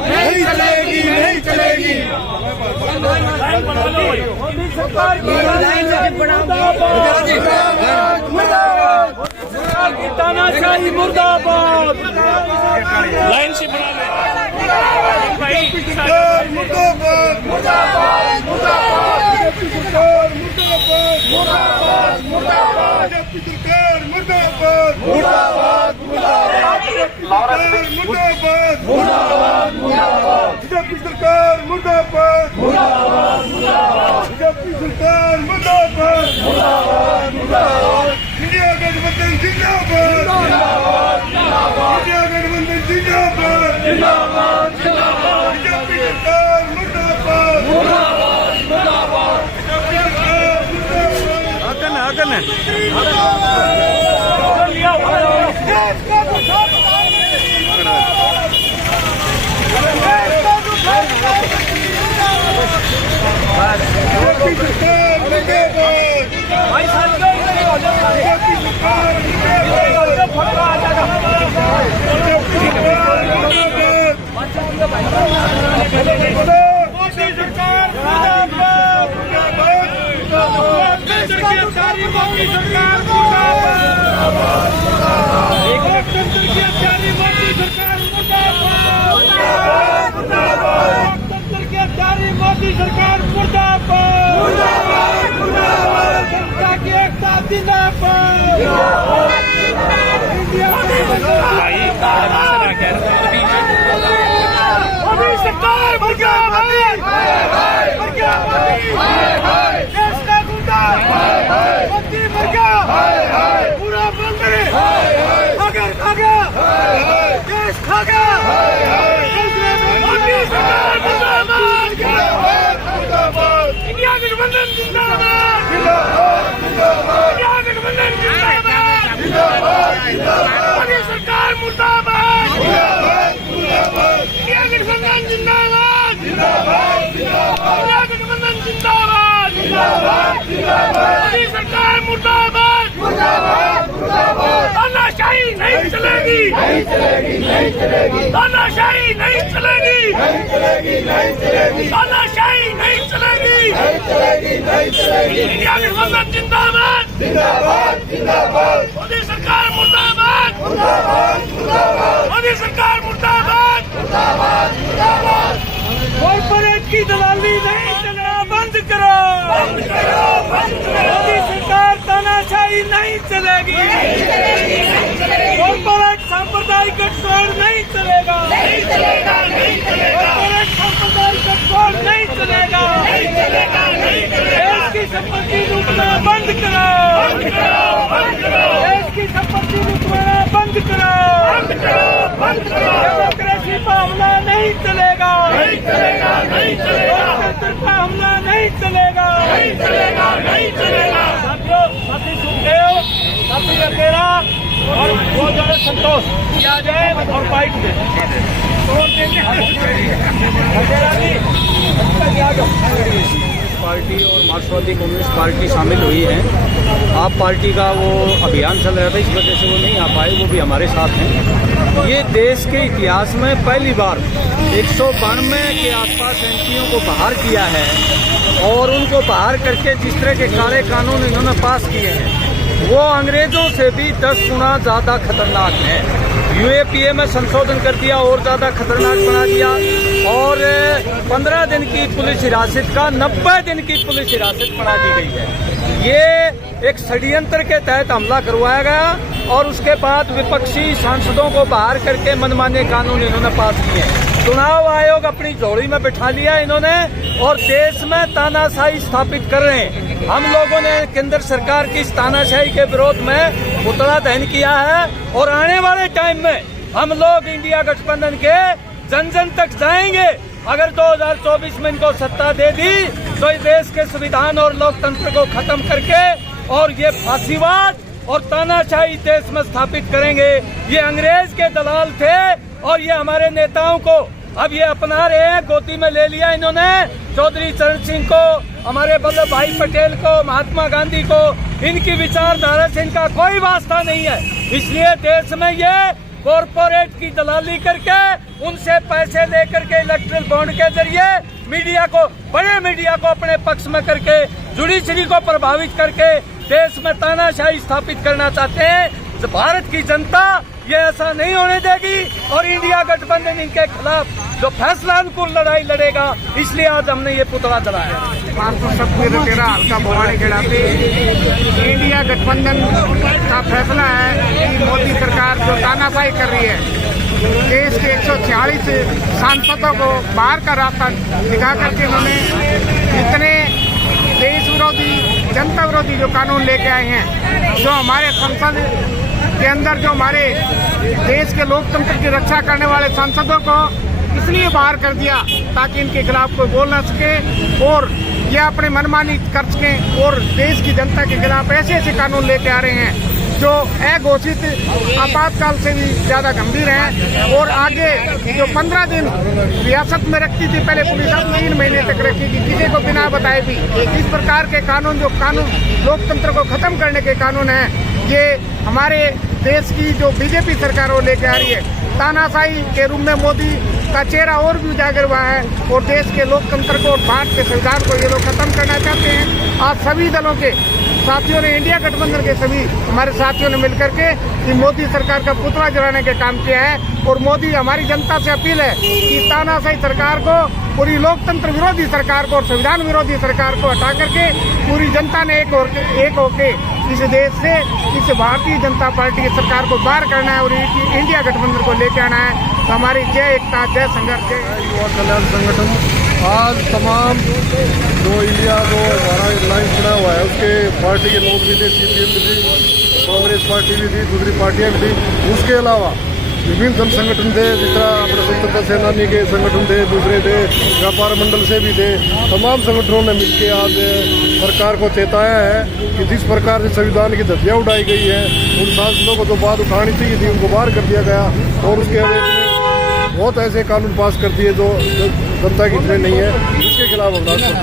नहीं चलेगी, नहीं चलेगी। तानाशाही मुर्दाबाद। लाइन से बना बीजेपी सरकार मुर्दाबाद, बीजेपी सरकार मुर्दाबाद, इंडिया गठबंधन जिंदाबाद, इंडिया गठबंधन जिंदाबाद, बीजेपी सरकार मुर्दाबाद, मोदी सरकार मुर्दाबाद, जनता की एकता जिंदाबाद, मोदी सरकार मुर्दाबाद, देश का गुंडा मोदी मुर्गा पूरा बंद अगर खा गया देश खा गया। मोदी सरकार मुर्दाबाद, इंडिया गठबंधन जिंदाबाद, इंडिया गठबंधन जिंदाबाद, मोदी सरकार मुर्दाबाद, इंडिया गठबंधन जिंदाबाद, इंडिया गठबंधन जिंदाबाद, मोदी सरकार मुर्दाबाद, तानाशाही नहीं चलेगी, तानाशाही नहीं चलेगी, तानाशाही नहीं चलेगी, इंडिया गठबंधन जिंदाबाद, मोदी सरकार मुर्दाबाद, मोदी सरकार मुर्दाबाद, कॉर्पोरेट की दलाली नहीं चलना बंद करो, मोदी सरकार तानाशाही नहीं चलेगी, कॉर्पोरेट सांप्रदायिक गठजोड़ नहीं चलेगा, कॉर्पोरेट सांप्रदायिक गठजोड़ नहीं चलेगा, देश की संपत्ति लूटना बंद करो, देश की संपत्ति लूटना बंद करो, डेमोक्रेसी पर हमला नहीं चलेगा, लोकतंत्र पर हमला नहीं चलेगा, साथियों साथी सुखदेव, साथी अकेला और वो जो है संतोष किया जाए और बाइक दे पार्टी और मार्क्सवादी कम्युनिस्ट पार्टी शामिल हुई है। आप पार्टी का वो अभियान चल रहा था, इस वजह से वो नहीं आ पाए, वो भी हमारे साथ हैं। ये देश के इतिहास में पहली बार 192 के आसपास एमपीओं को बाहर किया है और उनको बाहर करके जिस तरह के काले कानून इन्होंने पास किए हैं वो अंग्रेजों से भी 10 गुना ज़्यादा खतरनाक है। यूएपीए में संशोधन कर दिया और ज़्यादा खतरनाक बना दिया और 15 दिन की पुलिस हिरासत का 90 दिन की पुलिस हिरासत बढ़ा दी गई है। ये एक षड्यंत्र के तहत हमला करवाया गया और उसके बाद विपक्षी सांसदों को बाहर करके मनमाने कानून इन्होंने पास किए। चुनाव आयोग अपनी झोली में बिठा लिया इन्होंने और देश में तानाशाही स्थापित कर रहे हैं। हम लोगों ने केंद्र सरकार की इस तानाशाही के विरोध में पुतला दहन किया है और आने वाले टाइम में हम लोग इंडिया गठबंधन के जन जन तक जाएंगे। अगर 2024 में इनको सत्ता दे दी तो इस देश के संविधान और लोकतंत्र को खत्म करके और ये फांसीवाद और तानाशाही देश में स्थापित करेंगे। ये अंग्रेज के दलाल थे और ये हमारे नेताओं को अब ये अपना रहे हैं, गोदी में ले लिया इन्होंने। चौधरी चरण सिंह को, हमारे वल्लभ भाई पटेल को, महात्मा गांधी को, इनकी विचारधारा से इनका कोई वास्ता नहीं है। इसलिए देश में ये कॉरपोरेट की दलाली करके उनसे पैसे लेकर के इलेक्ट्रल बॉन्ड के जरिए मीडिया को, बड़े मीडिया को अपने पक्ष में करके जुडिशरी को प्रभावित करके देश में तानाशाही स्थापित करना चाहते हैं। भारत की जनता ये ऐसा नहीं होने देगी और इंडिया गठबंधन इनके खिलाफ जो फैसला अनुकूल लड़ाई लड़ेगा, इसलिए आज हमने ये पुतला जलाया। 513 हल्का भवानी खेड़ा पे इंडिया गठबंधन का फैसला है कि मोदी सरकार जो तानाशाही कर रही है, देश के 146 सांसदों को बाहर का रास्ता दिखा करके उन्होंने इतने देश विरोधी, जनता विरोधी जो कानून लेके आए हैं, जो हमारे संसद के अंदर जो हमारे देश के लोकतंत्र की रक्षा करने वाले सांसदों को इसलिए बाहर कर दिया ताकि इनके खिलाफ कोई बोल न सके और ये अपने मनमानी कर सकें और देश की जनता के खिलाफ ऐसे ऐसे कानून लेके आ रहे हैं जो अघोषित आपातकाल से भी ज्यादा गंभीर हैं और आगे जो 15 दिन रियासत में रखती थी पहले पुलिस, अब 3 महीने तक रखेगी किसी को बिना बताए भी। इस प्रकार के कानून जो कानून लोकतंत्र को खत्म करने के कानून हैं, ये हमारे देश की जो बीजेपी सरकार वो लेके आ रही है। तानाशाही के रूप में मोदी का चेहरा और भी उजागर हुआ है और देश के लोकतंत्र को और भारत के संविधान को ये लोग खत्म करना चाहते हैं। आज सभी दलों के साथियों ने, इंडिया गठबंधन के सभी हमारे साथियों ने मिलकर के कि मोदी सरकार का पुतला जलाने का काम किया है और मोदी, हमारी जनता से अपील है कि तानाशाही सरकार को, पूरी लोकतंत्र विरोधी सरकार को और संविधान विरोधी सरकार को हटा करके पूरी जनता ने एक होके इस देश से, इस भारतीय जनता पार्टी की सरकार को बाहर करना है और इंडिया गठबंधन को लेके आना है। तो हमारी जय एकता, जय संघर्ष, जय युवा कल्याण संगठन आज तमाम जो इंडिया जो हमारा लाइन्स बना हुआ है उसके पार्टी के लोग भी थे, CPM भी थी, कांग्रेस पार्टी भी थी, दूसरी पार्टियां भी थी। उसके अलावा विभिन्न जन संगठन थे, जिस तरह अपने स्वतंत्रता सेनानी के संगठन थे, दूसरे थे, व्यापार मंडल से भी थे। तमाम संगठनों ने मिलकर आज सरकार को चेताया है कि जिस प्रकार से संविधान की धज्जियां उड़ाई गई है, उन सांसदों को जो बात उठानी चाहिए थी उनको बाहर कर दिया गया और उसके अवैध में बहुत ऐसे कानून पास कर दिए जो जनता की इतने नहीं है, इसके खिलाफ हम राजपथ